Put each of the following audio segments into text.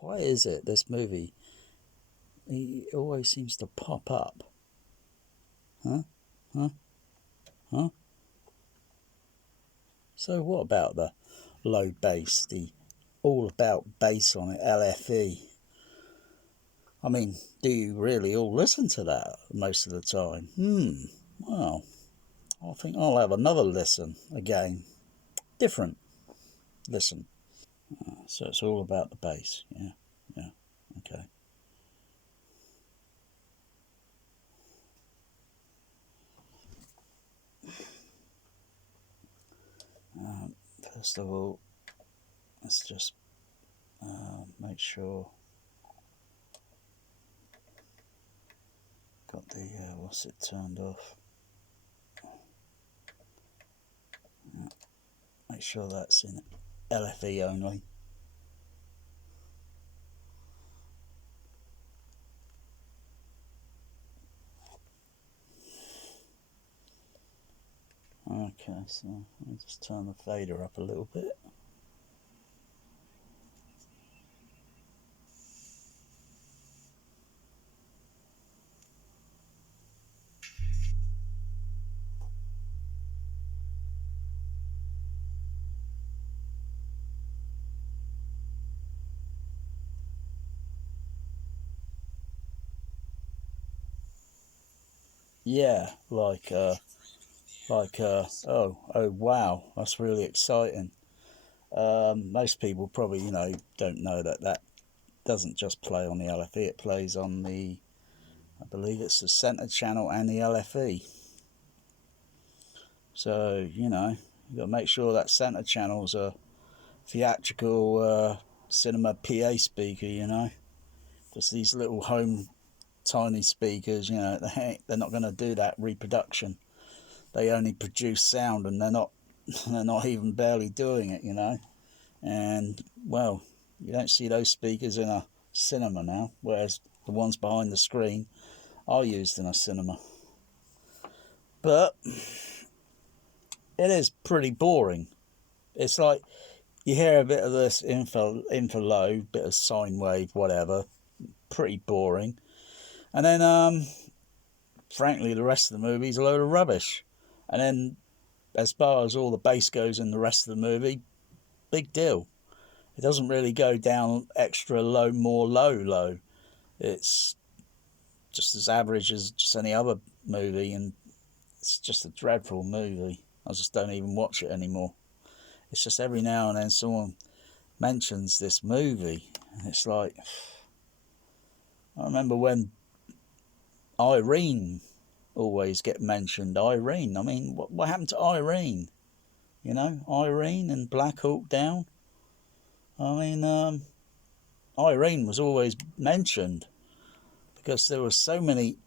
Why is it this movie, he always seems to pop up? Huh? Huh? Huh? So what about the low bass, the all about bass on it, LFE? I mean, do you really all listen to that most of the time? Well, I think I'll have another listen again. Different listen. So it's all about the bass. Yeah, okay. First of all, let's just make sure got the what's it turned off. Make sure that's in LFE only. Okay, so let me just turn the fader up a little bit. Yeah, oh wow, that's really exciting. Most people probably, don't know that that doesn't just play on the LFE, it plays on the, I believe it's the center channel and the LFE. So, you've got to make sure that center channel's a theatrical cinema PA speaker, because these little home tiny speakers, they're not going to do that reproduction. They only produce sound, and they're not even barely doing it, And well, you don't see those speakers in a cinema now, whereas the ones behind the screen are used in a cinema. But it is pretty boring. It's like you hear a bit of this infra low, bit of sine wave, whatever, pretty boring. And then, frankly, the rest of the movie is a load of rubbish. And then, as far as all the bass goes in the rest of the movie, big deal. It doesn't really go down extra low, more low. It's just as average as just any other movie, and it's just a dreadful movie. I just don't even watch it anymore. It's just every now and then someone mentions this movie, and it's like, I remember when Irene always get mentioned. Irene, I mean, what happened to Irene? Irene and Black Hawk Down. I mean, Irene was always mentioned because there were so many.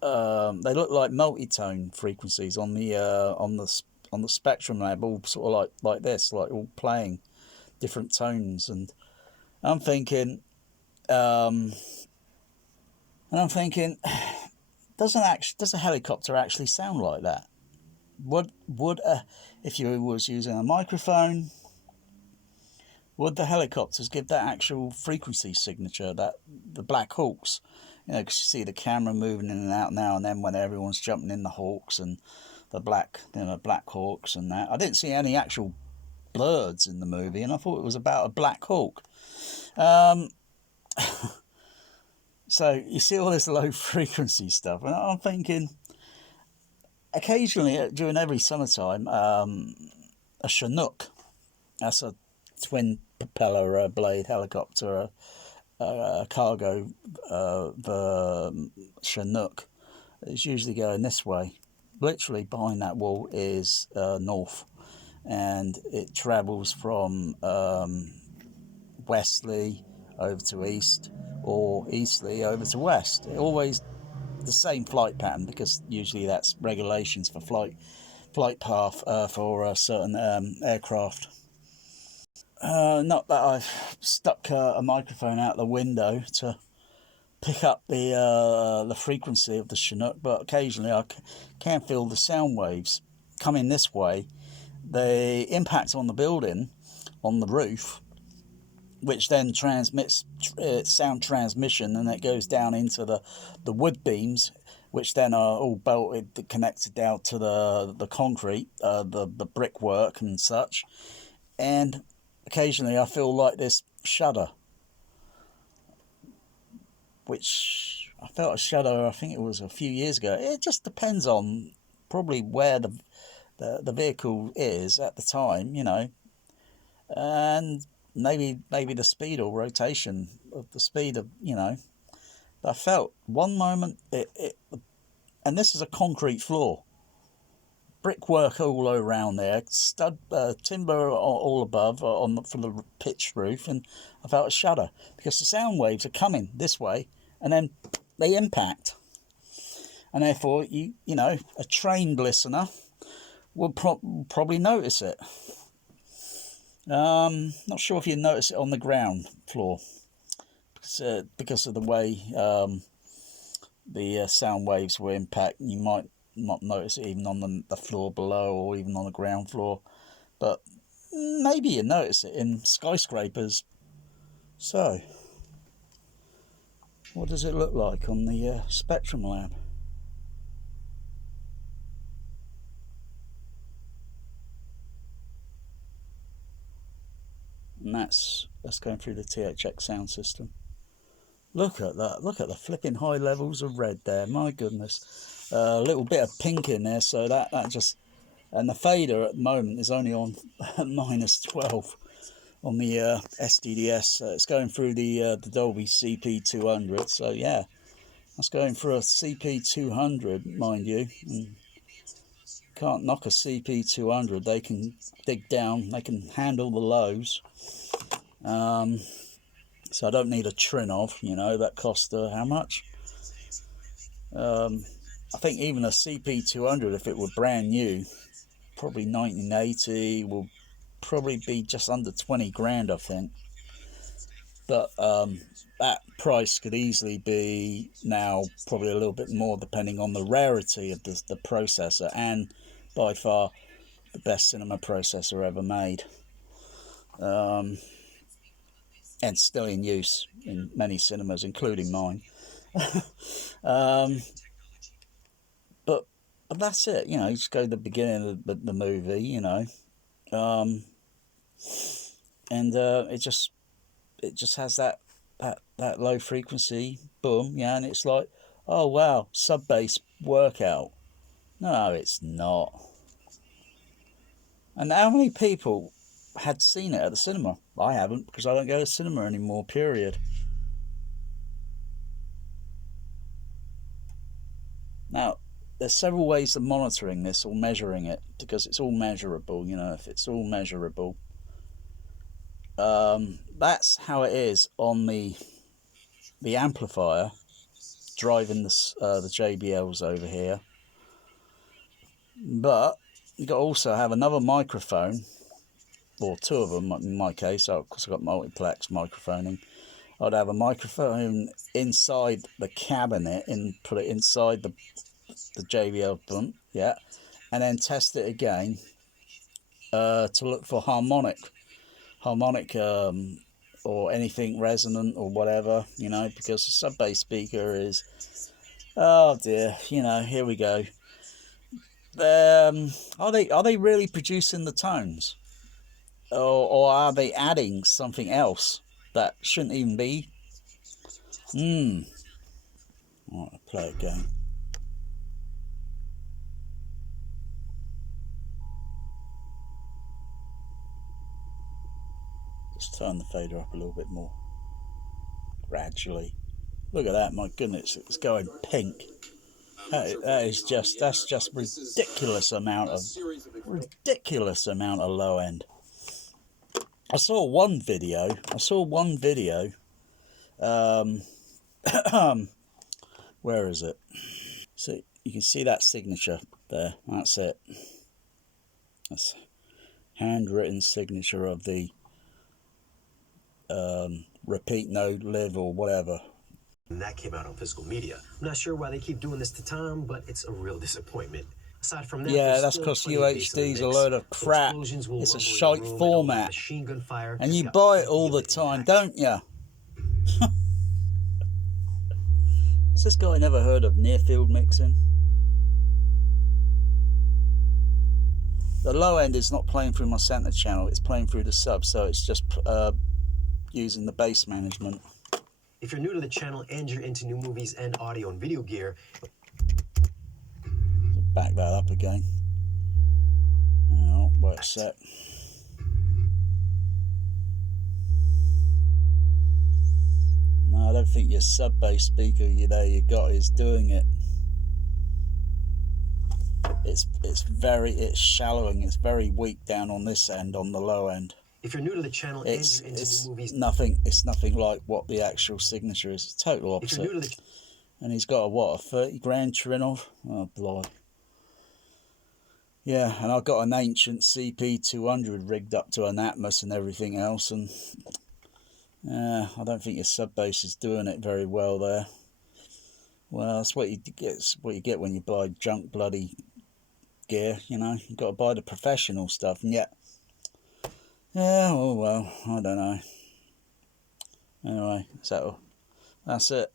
They look like multi-tone frequencies on the spectrum lab, all sort of like this, like all playing different tones, and I'm thinking, um, does a helicopter actually sound like that? Would if you was using a microphone, would the helicopters give that actual frequency signature that the Black Hawks? Because you see the camera moving in and out now and then when everyone's jumping in the Hawks and the Black Hawks and that. I didn't see any actual birds in the movie, and I thought it was about a Black Hawk. So you see all this low frequency stuff, and I'm thinking, occasionally during every summertime, a Chinook, that's a twin propeller blade helicopter, cargo, the Chinook is usually going this way. Literally behind that wall is north, and it travels from westerly over to east, or easterly over to west. It always the same flight pattern, because usually that's regulations for flight path for certain aircraft. Not that I've stuck a microphone out the window to pick up the frequency of the Chinook, but occasionally I can feel the sound waves coming this way. The impact on the building, on the roof, which then transmits sound transmission, and it goes down into the wood beams, which then are all bolted, connected down to the concrete, the brickwork and such. And occasionally I feel like this shudder, which I felt a shudder, I think it was a few years ago. It just depends on probably where the vehicle is at the time, you know, and maybe the speed or rotation of the speed of, you know. But I felt one moment and this is a concrete floor, brickwork all around there, stud timber all above from the pitched roof, and I felt a shudder because the sound waves are coming this way, and then they impact, and therefore you know, a trained listener will probably notice it. Not sure if you notice it on the ground floor because of the way the sound waves will impact. You might not notice it even on the floor below or even on the ground floor, but maybe you notice it in skyscrapers. So what does it look like on the Spectrum Lab? And that's going through the THX sound system. Look at that, look at the flipping high levels of red there, my goodness. A little bit of pink in there, so that just, and the fader at the moment is only on -12 on the SDDS. It's going through the Dolby CP200, so yeah, that's going for a CP200, mind you. And can't knock a CP200. They can dig down, they can handle the lows. So I don't need a Trinov, you know, that cost how much? I think even a CP200, if it were brand new, probably 1980, will probably be just under 20 grand, I think. But that price could easily be now probably a little bit more, depending on the rarity of the processor, and by far the best cinema processor ever made, and still in use in many cinemas, including mine. But that's it, you know. You just go to the beginning of the movie, you know, and it just has that low frequency boom, yeah, and it's like, oh wow, sub bass workout. No, it's not. And how many people had seen it at the cinema? I haven't, because I don't go to cinema anymore, period. Now, there's several ways of monitoring this or measuring it, because it's all measurable, you know. If it's all measurable, that's how it is on the amplifier driving the JBLs over here. But you got to also have another microphone, or two of them in my case, because I've got multiplex microphoning. I'd have a microphone inside the cabinet and put it inside the JBL bump, yeah, and then test it again to look for harmonic or anything resonant or whatever, you know, because the sub bass speaker is, oh dear, you know, here we go. Are they really producing the tones, or are they adding something else that shouldn't even be? I'll play it again. Just turn the fader up a little bit more gradually. Look at that, my goodness, it's going pink. That's just ridiculous amount of low end. I saw one video. Where is it? See, you can see that signature there. That's it. That's handwritten signature of the repeat node live or whatever. And that came out on physical media. I'm not sure why they keep doing this to Tom, but it's a real disappointment. Aside from that, yeah, that's because UHD's a load of crap. It's a shite format. And you buy it all the time, don't you? Has this guy never heard of near-field mixing? The low end is not playing through my center channel, it's playing through the sub, so it's just using the bass management. If you're new to the channel and you're into new movies and audio and video gear... Back that up again. Oh, where it's set. No, I don't think your sub bass speaker you got is doing it. It's shallowing. It's very weak down on this end, on the low end. If you're new to the channel, it's and you're into new movies, nothing. It's nothing like what the actual signature is. It's total opposite. If you're new to the and he's got a 30 grand Trinov. Oh bloody. Yeah, and I've got an ancient CP200 rigged up to an Atmos and everything else, and I don't think your sub bass is doing it very well there. Well, that's what you get. What you get when you buy junk bloody gear. You know, you've got to buy the professional stuff, and yet, yeah. Oh well, I don't know. Anyway, so that's it.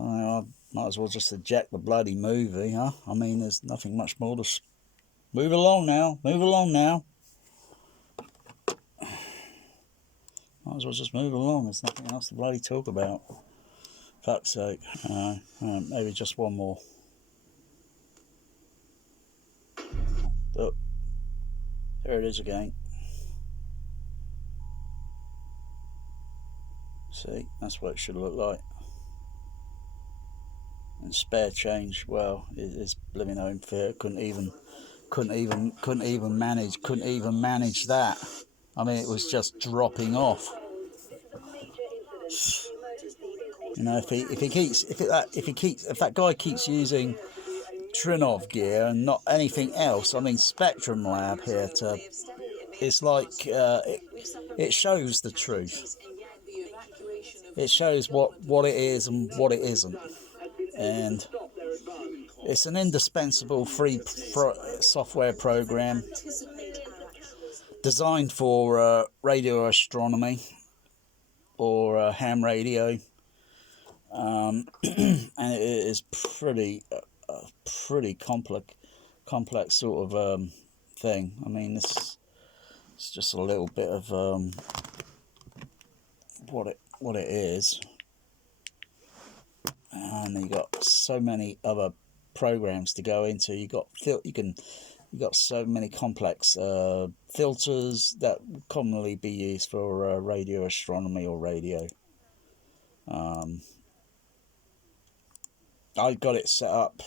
I might as well just eject the bloody movie, huh? I mean, there's nothing much more to... Move along now. Move along now. Might as well just move along. There's nothing else to bloody talk about. Fuck's sake. Maybe just one more. Oh, there it is again. See, that's what it should look like. And spare change, well, it's blimmin' home fair. Couldn't even manage that. I mean, it was just dropping off. You know, if that guy keeps using Trinov gear and not anything else, I mean, Spectrum Lab here it's like it shows the truth. It shows what it is and what it isn't. And it's an indispensable free software program designed for radio astronomy or ham radio, and it is pretty complex sort of thing. I mean, it's just a little bit of what it is. And you got so many other programs to go into. You got so many complex filters that would commonly be used for radio astronomy or radio. I got it set up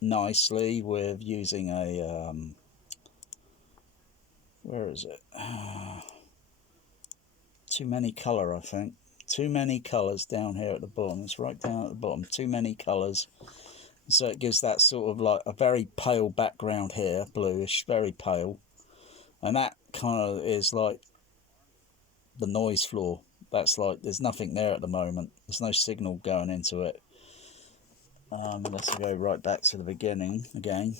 nicely with using a where is it? Too many color, I think. Too many colours down here at the bottom. It's right down at the bottom. Too many colours. So it gives that sort of like a very pale background here, bluish, very pale. And that kind of is like the noise floor. That's like, there's nothing there at the moment. There's no signal going into it. Let's go right back to the beginning again.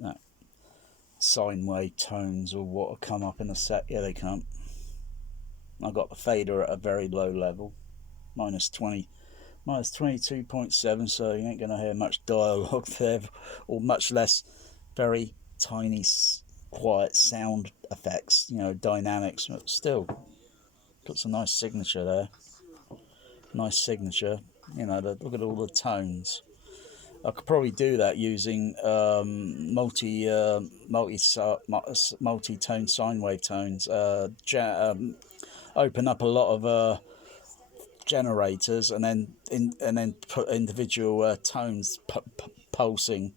That sine wave tones or what will come up in a set. Yeah, they come. I got the fader at a very low level, minus 22.7, so you ain't gonna hear much dialogue there, or much less very tiny quiet sound effects, you know, dynamics. But still got some nice signature there. Nice signature, you know. Look at all the tones. I could probably do that using multi-tone sine wave tones. Open up a lot of generators and then put individual tones pulsing.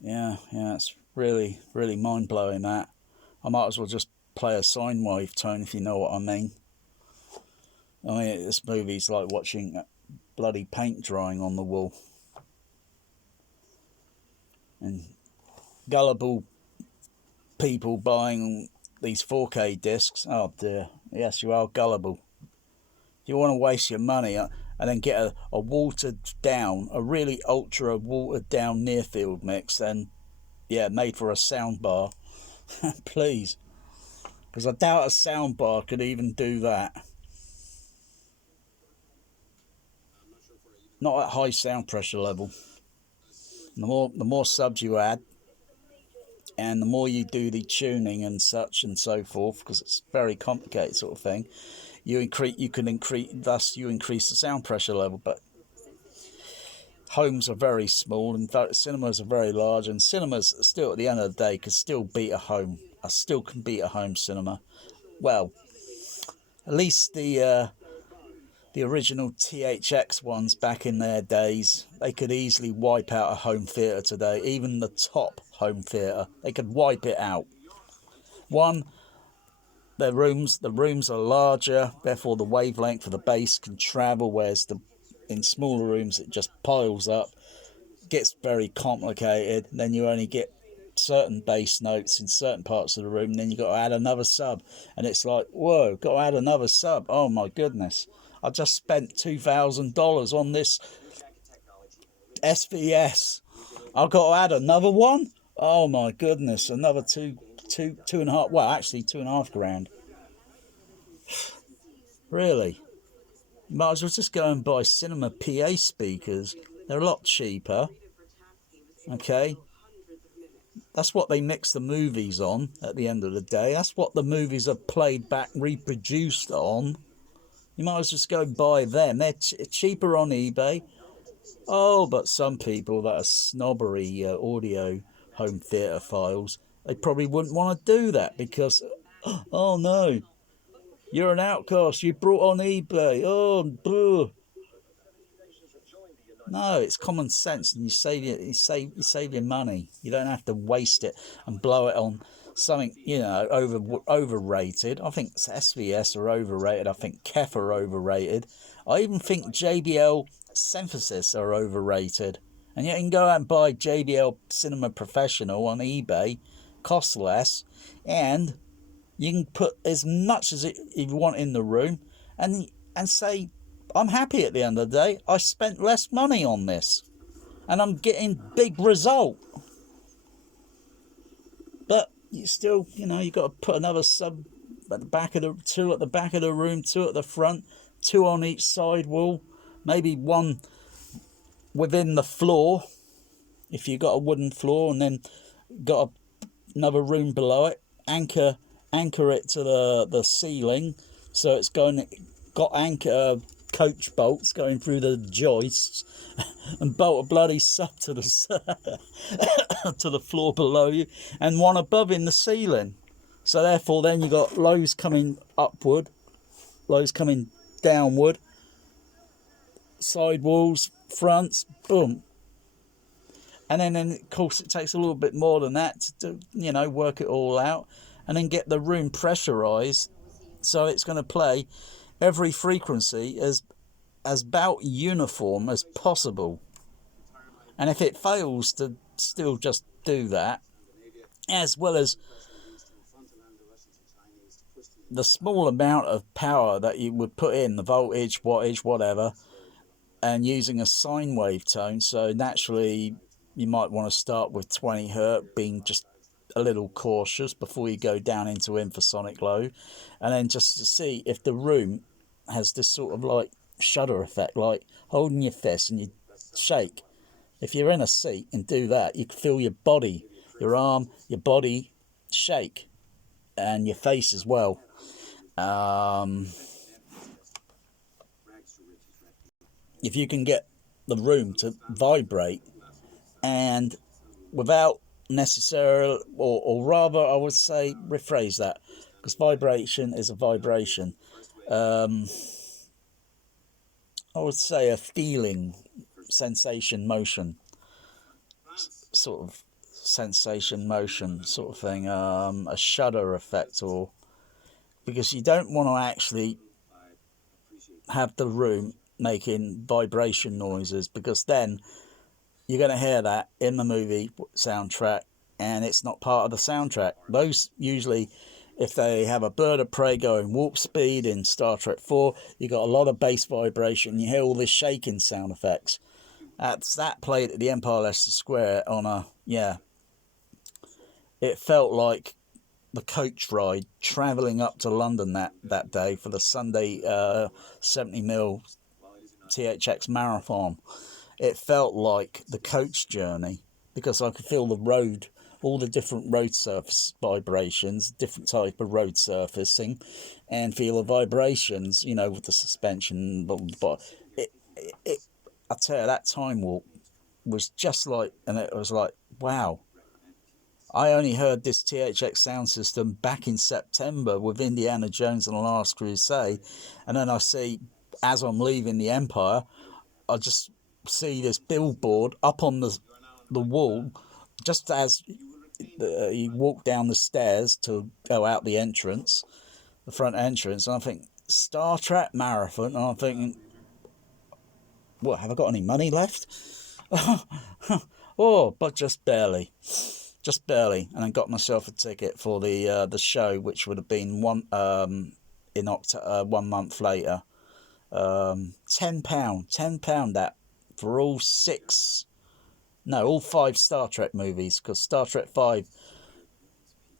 Yeah, it's really mind blowing. That I might as well just play a sine wave tone, if you know what I mean. I mean, this movie's like watching bloody paint drying on the wall. And gullible people buying these 4K discs, oh dear, yes, you are gullible. If you want to waste your money and then get a watered down, a really ultra watered down near field mix, then yeah, made for a soundbar, please. Because I doubt a soundbar could even do that. Not at high sound pressure level. The more subs you add, and the more you do the tuning and such and so forth, because it's a very complicated sort of thing, you increase the sound pressure level. But homes are very small and cinemas are very large, and cinemas still at the end of the day could still beat a home. I still can beat a home cinema. Well, at least the original THX ones back in their days, they could easily wipe out a home theatre today. Even the top home theatre, they could wipe it out. One, the rooms are larger, therefore the wavelength for the bass can travel, whereas in smaller rooms it just piles up, gets very complicated. Then you only get certain bass notes in certain parts of the room, and then you got to add another sub, and it's like, whoa, got to add another sub. Oh my goodness, I just spent $2,000 on this SVS. I've got to add another one. Oh my goodness, another two and a half. Well, actually, $2.5 grand. Really, you might as well just go and buy cinema PA speakers. They're a lot cheaper. Okay. That's what they mix the movies on at the end of the day. That's what the movies are played back, reproduced on. You might as well just go buy them. They're cheaper on eBay. Oh, but some people that are snobbery audio home theatre files, they probably wouldn't want to do that because, oh no, you're an outcast. You brought on eBay. Oh, boo. No, it's common sense, and you save your money. You don't have to waste it and blow it on something overrated. I think SVS are overrated. I think Kef are overrated. I even think JBL Synthesis are overrated. And yet you can go out and buy JBL Cinema Professional on eBay, costs less, and you can put as much as you want in the room, and say, I'm happy at the end of the day. I spent less money on this, and I'm getting big result. But you still, you got to put another sub at the back of two at the back of the room, two at the front, two on each side wall, maybe one within the floor if you got a wooden floor, and then got another room below it. Anchor it to the ceiling, so it's got anchor coach bolts going through the joists, and bolt a bloody sub to the to the floor below you, and one above in the ceiling. So therefore, then you got lows coming upward, lows coming downward, side walls, fronts, boom. And then of course it takes a little bit more than that to work it all out, and then get the room pressurized so it's going to play every frequency as about uniform as possible. And if it fails to still just do that, as well as the small amount of power that you would put in, the voltage, wattage, whatever, and using a sine wave tone, so naturally you might want to start with 20 Hz, being just a little cautious before you go down into infrasonic low, and then just to see if the room has this sort of like shudder effect, like holding your fist and you shake. If you're in a seat and do that, you can feel your body, your arm, your body shake, and your face as well. If you can get the room to vibrate, and without necessarily, or rather I would say, rephrase that, because vibration is a vibration. I would say a feeling, sensation, motion, sort of sensation, motion sort of thing, a shudder effect, or because you don't want to actually have the room making vibration noises, because then you're going to hear that in the movie soundtrack and it's not part of the soundtrack. Those usually If they have a bird of prey going warp speed in Star Trek 4, you got a lot of bass vibration. You hear all this shaking sound effects. That played at the Empire Leicester Square on a, yeah. It felt like the coach ride travelling up to London that day for the Sunday 70mm THX marathon. It felt like the coach journey because I could feel the road, all the different road surface vibrations, different type of road surfacing, and feel the vibrations, you know, with the suspension. But I tell you, that time warp was just like, and it was like, wow. I only heard this THX sound system back in September with Indiana Jones and the Last Crusade, and then I see, as I'm leaving the Empire, I just see this billboard up on the wall, just as you walk down the stairs to go out the entrance, the front entrance, and I think Star Trek Marathon, and I'm thinking, what, have I got any money left? Oh, but just barely, and I got myself a ticket for the show, which would have been 1 month later. £10 that for all all 5 Star Trek movies, because Star Trek 5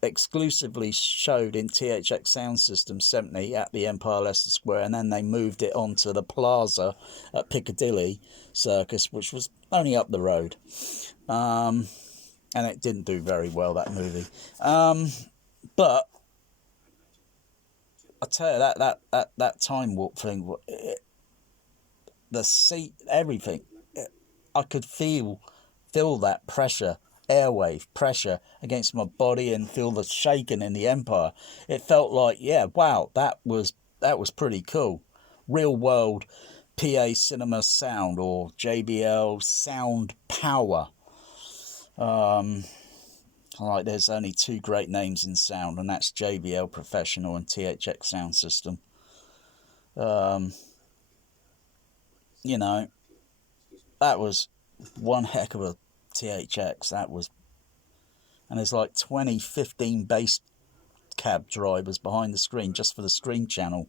exclusively showed in THX Sound System 70 at the Empire Leicester Square, and then they moved it onto the Plaza at Piccadilly Circus, which was only up the road. And it didn't do very well, that movie. But I tell you, that time warp thing, the seat, everything, I could feel that pressure, airwave pressure against my body, and feel the shaking in the Empire. It felt like, yeah, wow, that was pretty cool. Real world PA cinema sound, or JBL sound power. Like, there's only 2 great names in sound, and that's JBL Professional and THX Sound System. You know, that was one heck of a THX. That was, and there's like 15 bass cab drivers behind the screen just for the screen channel.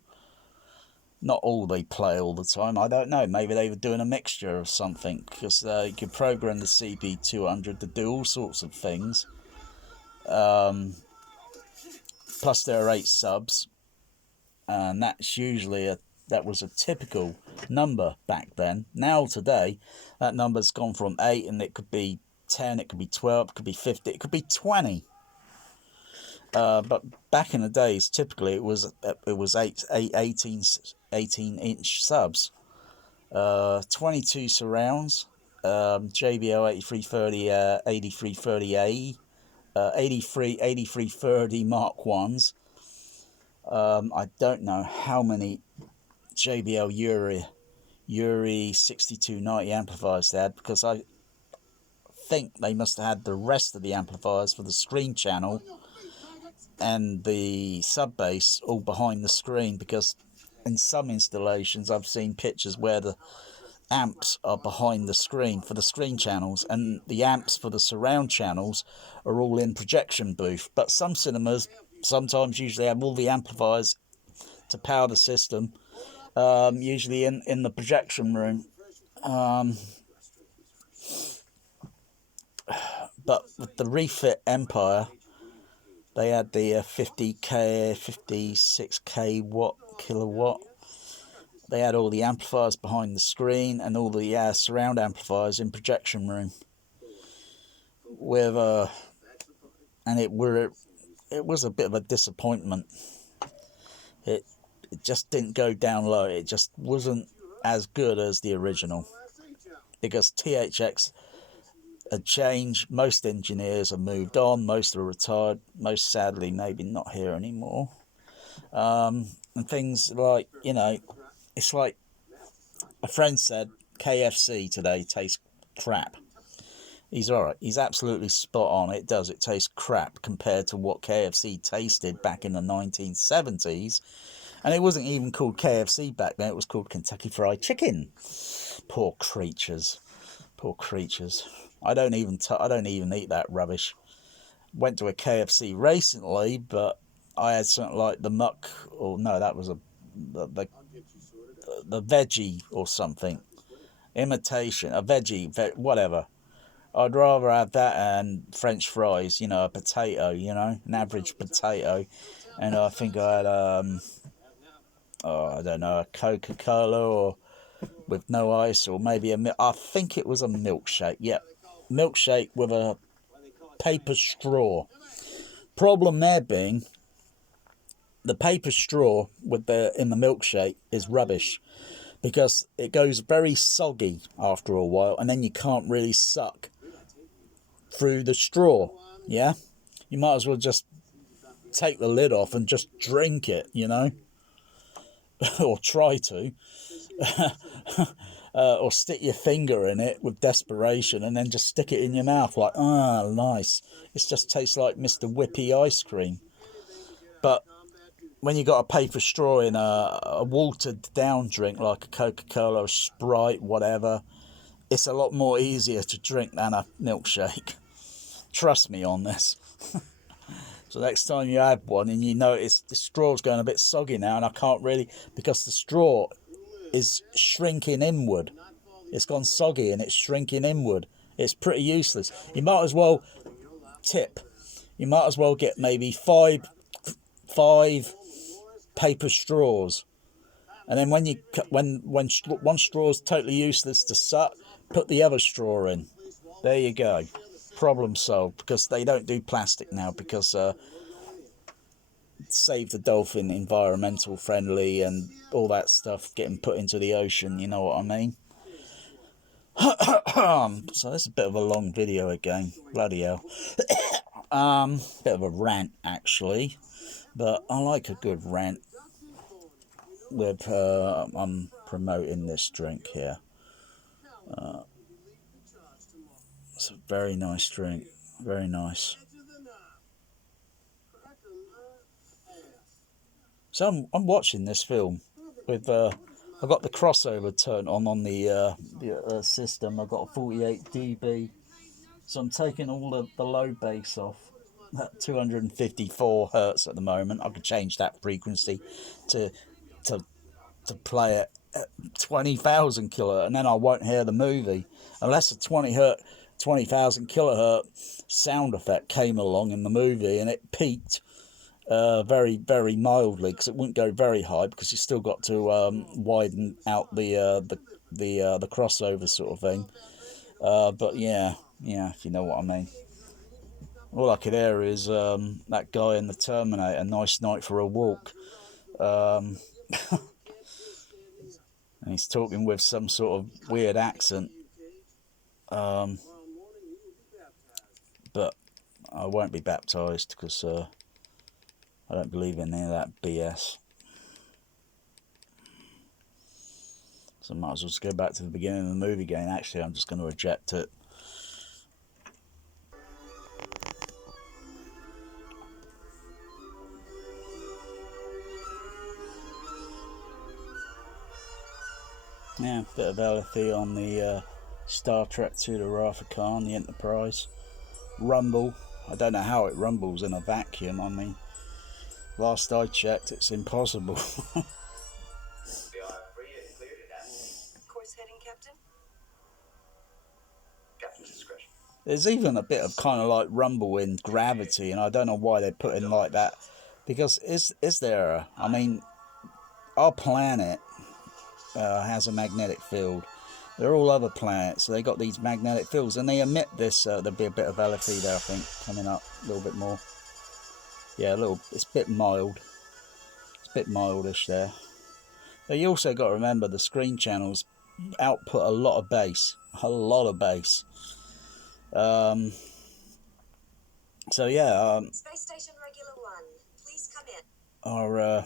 Not all they play all the time, I don't know. Maybe they were doing a mixture of something, because you could program the CB200 to do all sorts of things. Plus there are 8 subs, and that's usually that was a typical number back then. Now today, that number's gone from 8, and it could be 10, it could be 12, it could be 50, it could be 20. But back in the days, typically it was 18-inch subs, 22 surrounds, JBL 8330 8330 Mark 1s. I don't know how many JBL Yuri 6290 amplifiers they had, because I think they must have had the rest of the amplifiers for the screen channel and the sub bass all behind the screen, because in some installations I've seen pictures where the amps are behind the screen for the screen channels, and the amps for the surround channels are all in projection booth. But some cinemas usually have all the amplifiers to power the system, usually in the projection room. But with the refit Empire, they had the 56k kilowatt. They had all the amplifiers behind the screen and all the surround amplifiers in projection room. With and it was a bit of a disappointment. It just didn't go down low. It just wasn't as good as the original, because THX had changed. Most engineers have moved on. Most are retired. Most, sadly, maybe not here anymore. And things like, you know, it's like a friend said, KFC today tastes crap. He's alright. He's absolutely spot on. It does. It tastes crap compared to what KFC tasted back in the 1970s. And it wasn't even called KFC back then. It was called Kentucky Fried Chicken. Poor creatures. Poor creatures. I don't even eat that rubbish. Went to a KFC recently, but I had something like the muck, or no, that was the veggie or something. Imitation, a veggie, whatever. I'd rather have that and French fries, you know, a potato, you know, an average potato. And I think I had, I don't know, a Coca-Cola or with no ice, or maybe I think it was a milkshake. Yep, milkshake with a paper straw. Problem there being, the paper straw in the milkshake is rubbish, because it goes very soggy after a while, and then you can't really suck through the straw. Yeah, you might as well just take the lid off and just drink it, you know, or try to. Or stick your finger in it with desperation and then just stick it in your mouth like, ah, nice. It just tastes like Mr. Whippy ice cream. But when you got a paper straw in a watered down drink like a Coca-Cola, a Sprite, whatever, it's a lot more easier to drink than a milkshake. Trust me on this. So next time you have one and you notice the straw's going a bit soggy now, and I can't really, because the straw is shrinking inward. It's gone soggy and it's shrinking inward. It's pretty useless. You might as well you might as well get maybe five paper straws, and then when one straw is totally useless to suck, put the other straw in. There you go. Problem solved, because they don't do plastic now, because save the dolphin, environmental friendly and all that stuff getting put into the ocean, you know what I mean. So that's a bit of a long video again, bloody hell. Bit of a rant actually, but I like a good rant with I'm promoting this drink here. It's a very nice drink, very nice. So I'm watching this film with I've got the crossover turned on the system. I've got a 48 dB, so I'm taking all the low bass off. At 254 hertz at the moment. I could change that frequency to play it at 20,000 kilohertz, and then I won't hear the movie unless a 20,000 kilohertz sound effect came along in the movie and it peaked very, very mildly, because it wouldn't go very high, because you still got to widen out the crossover sort of thing. But yeah, if you know what I mean. All I could hear is that guy in the Terminator, "Nice night for a walk." And he's talking with some sort of weird accent. But I won't be baptised, because I don't believe in any of that BS. So I might as well just go back to the beginning of the movie again. Actually, I'm just going to reject it. Yeah, bit of LFE on the Star Trek II, the Wrath of Khan, the Enterprise. Rumble. I don't know how it rumbles in a vacuum. I mean, last I checked, it's impossible. Course heading, Captain? Captain's discretion. There's even a bit of kind of like rumble in gravity, and I don't know why they put in like that. Because is there I mean, our planet has a magnetic field. They're all other planets, so they got these magnetic fields, and they emit this. There'll be a bit of LFE there, I think, coming up a little bit more. Yeah, it's a bit mild. It's a bit mildish there. But you also got to remember the screen channels output a lot of bass. A lot of bass. So yeah. Space Station Regular 1, please come in. Our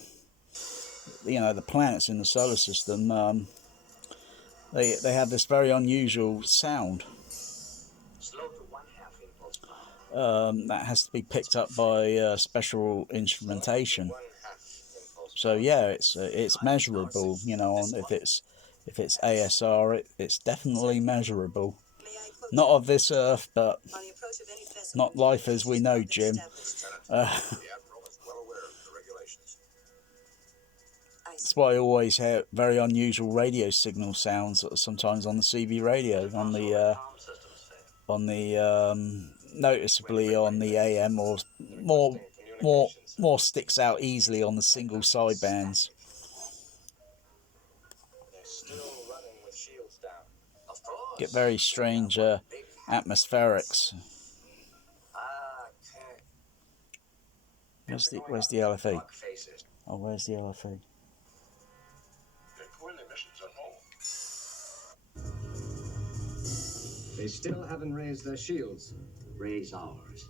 the planets in the solar system, they have this very unusual sound that has to be picked up by special instrumentation. So yeah, it's measurable. You know, if it's ASR, it's definitely measurable. Not of this Earth, but not life as we know, Jim. That's why I always hear very unusual radio signal sounds sometimes on the CB radio, on the noticeably on the AM, or more sticks out easily on the single sidebands. Get very strange atmospherics. Where's the LFE? Oh, where's the LFE? They still haven't raised their shields. Raise ours.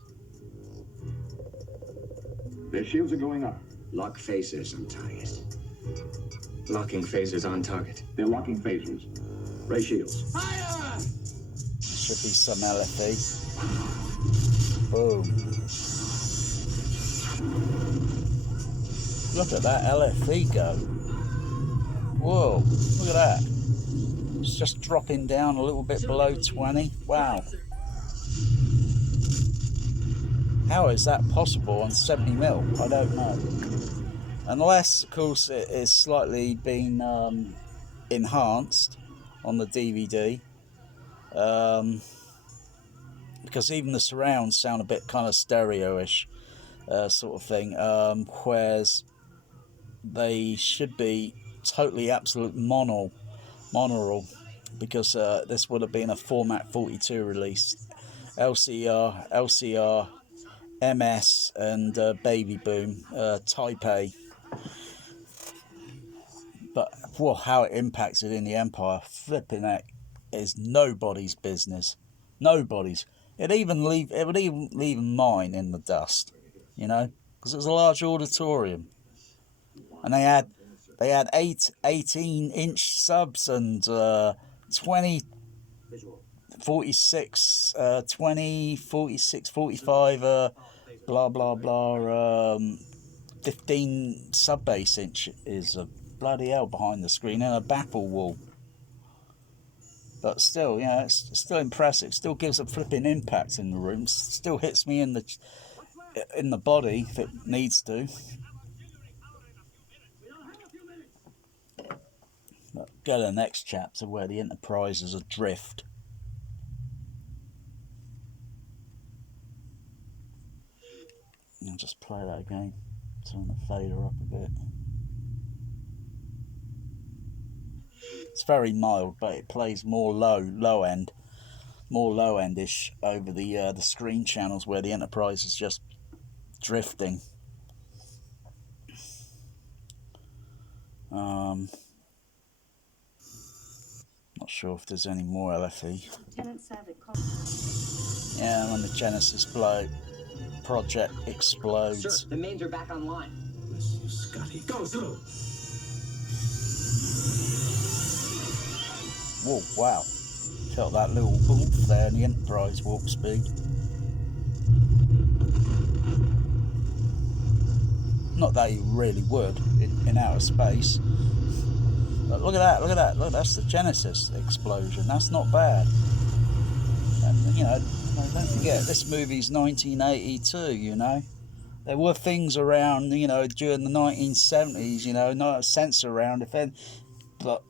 Their shields are going up. Lock phasers on target. Locking phasers on target. They're locking phasers. Raise shields. Fire! Should be some LFE. Boom. Look at that LFE go. Whoa, look at that. It's just dropping down a little bit below 20. Wow. How is that possible on 70mm? I don't know. Unless, of course, it is slightly been enhanced on the DVD. Because even the surrounds sound a bit kind of stereo-ish sort of thing. Whereas they should be totally absolute monaural, because this would have been a format 42 release. LCR, MS, and Baby Boom, Type A. But well, how it impacted in the Empire, flipping heck, is nobody's business. Nobody's. It would even leave mine in the dust, you know, because it was a large auditorium, and they had 18-inch subs and 20, 46, 20, 46, 45, blah blah blah, 15 sub bass inches of bloody hell behind the screen, and a baffle wall. But still, you know, it's still impressive. Still gives a flipping impact in the room. Still hits me in the body if it needs to. But go to the next chapter where the Enterprise is adrift. I'll just play that again. Turn the fader up a bit. It's very mild, but it plays more low end, more low endish over the screen channels where the Enterprise is just drifting. Not sure if there's any more LFE. Yeah, when the Genesis project explodes. Sir, the mains are back online. Bless you, Scotty. Go through. Whoa, wow. Felt that little oomph there in the Enterprise warp speed. Not that you really would in outer space. But look at that, look, that's the Genesis explosion. That's not bad. And, you know, don't forget, this movie's 1982, you know. There were things around, you know, during the 1970s, you know, not a sensurround, but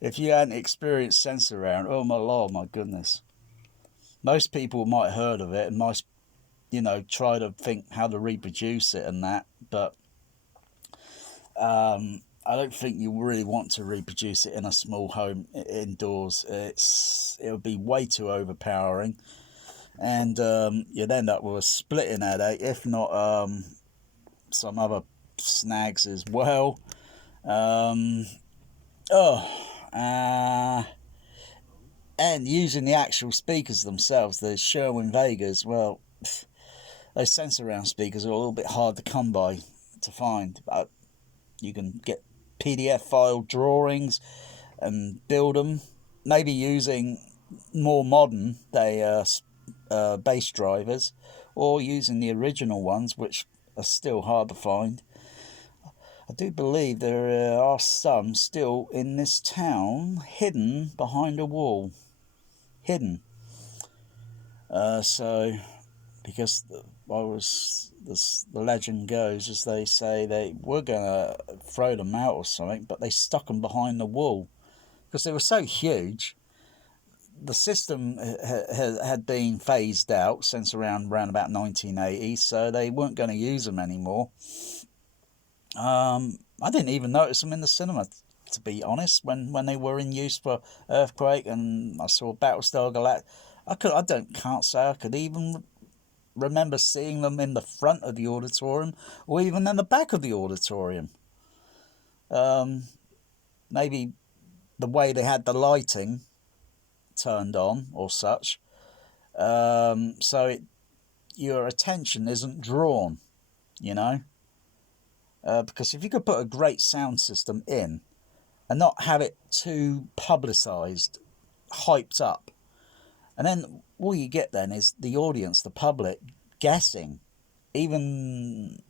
if you hadn't experienced sensurround, oh my lord, my goodness. Most people might have heard of it and might, you know, try to think how to reproduce it and that, but I don't think you really want to reproduce it in a small home indoors. It would be way too overpowering, and you'd end up with a splitting headache, if not some other snags as well. And using the actual speakers themselves, the Sherwin Vegas, well, those sensurround speakers are a little bit hard to come by, to find. But you can get PDF file drawings and build them, maybe using more modern bass drivers, or using the original ones, which are still hard to find. I do believe there are some still in this town, hidden behind a wall. Hidden. So because the legend goes, as they say, they were going to throw them out or something, but they stuck them behind the wall because they were so huge. The system had been phased out since around about 1980, so they weren't going to use them anymore. I didn't even notice them in the cinema, to be honest, when they were in use for Earthquake, and I saw Battlestar Galactica. Can't say I could even remember seeing them in the front of the auditorium or even in the back of the auditorium. Maybe the way they had the lighting turned on or such, so your attention isn't drawn, you know. Because if you could put a great sound system in and not have it too publicised, hyped up, and then all you get then is the audience, the public, guessing. Even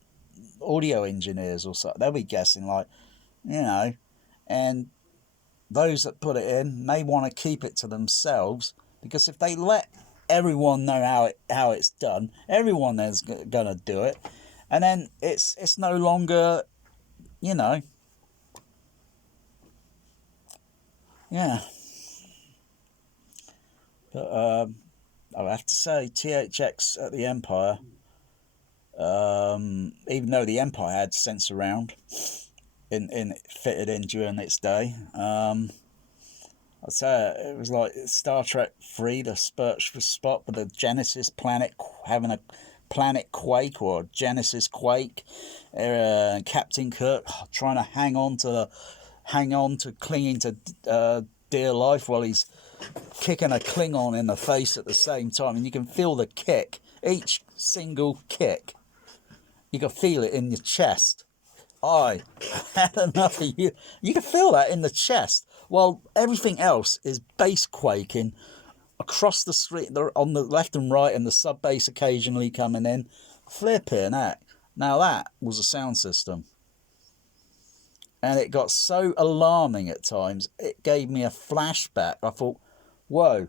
audio engineers or so, they'll be guessing, like, you know, and those that put it in may want to keep it to themselves, because if they let everyone know how it's done, everyone is going to do it, and then it's no longer, you know, yeah. But I have to say, THX at the Empire, even though the Empire had sensurroud fitted in during its day, I'd say it was like Star Trek 3, the spot with the Genesis planet having a planet quake or Genesis quake, Captain Kirk trying to hang on to clinging to dear life while he's kicking a Klingon in the face at the same time, and you can feel the kick, each single kick, you can feel it in your chest. I had enough of you. You can feel that in the chest, while everything else is base quaking across the street, on the left and right, and the sub bass occasionally coming in. Flipping heck. Now that was a sound system. And it got so alarming at times, it gave me a flashback. I thought, whoa,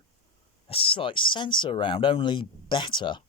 it's like sensurroud, only better.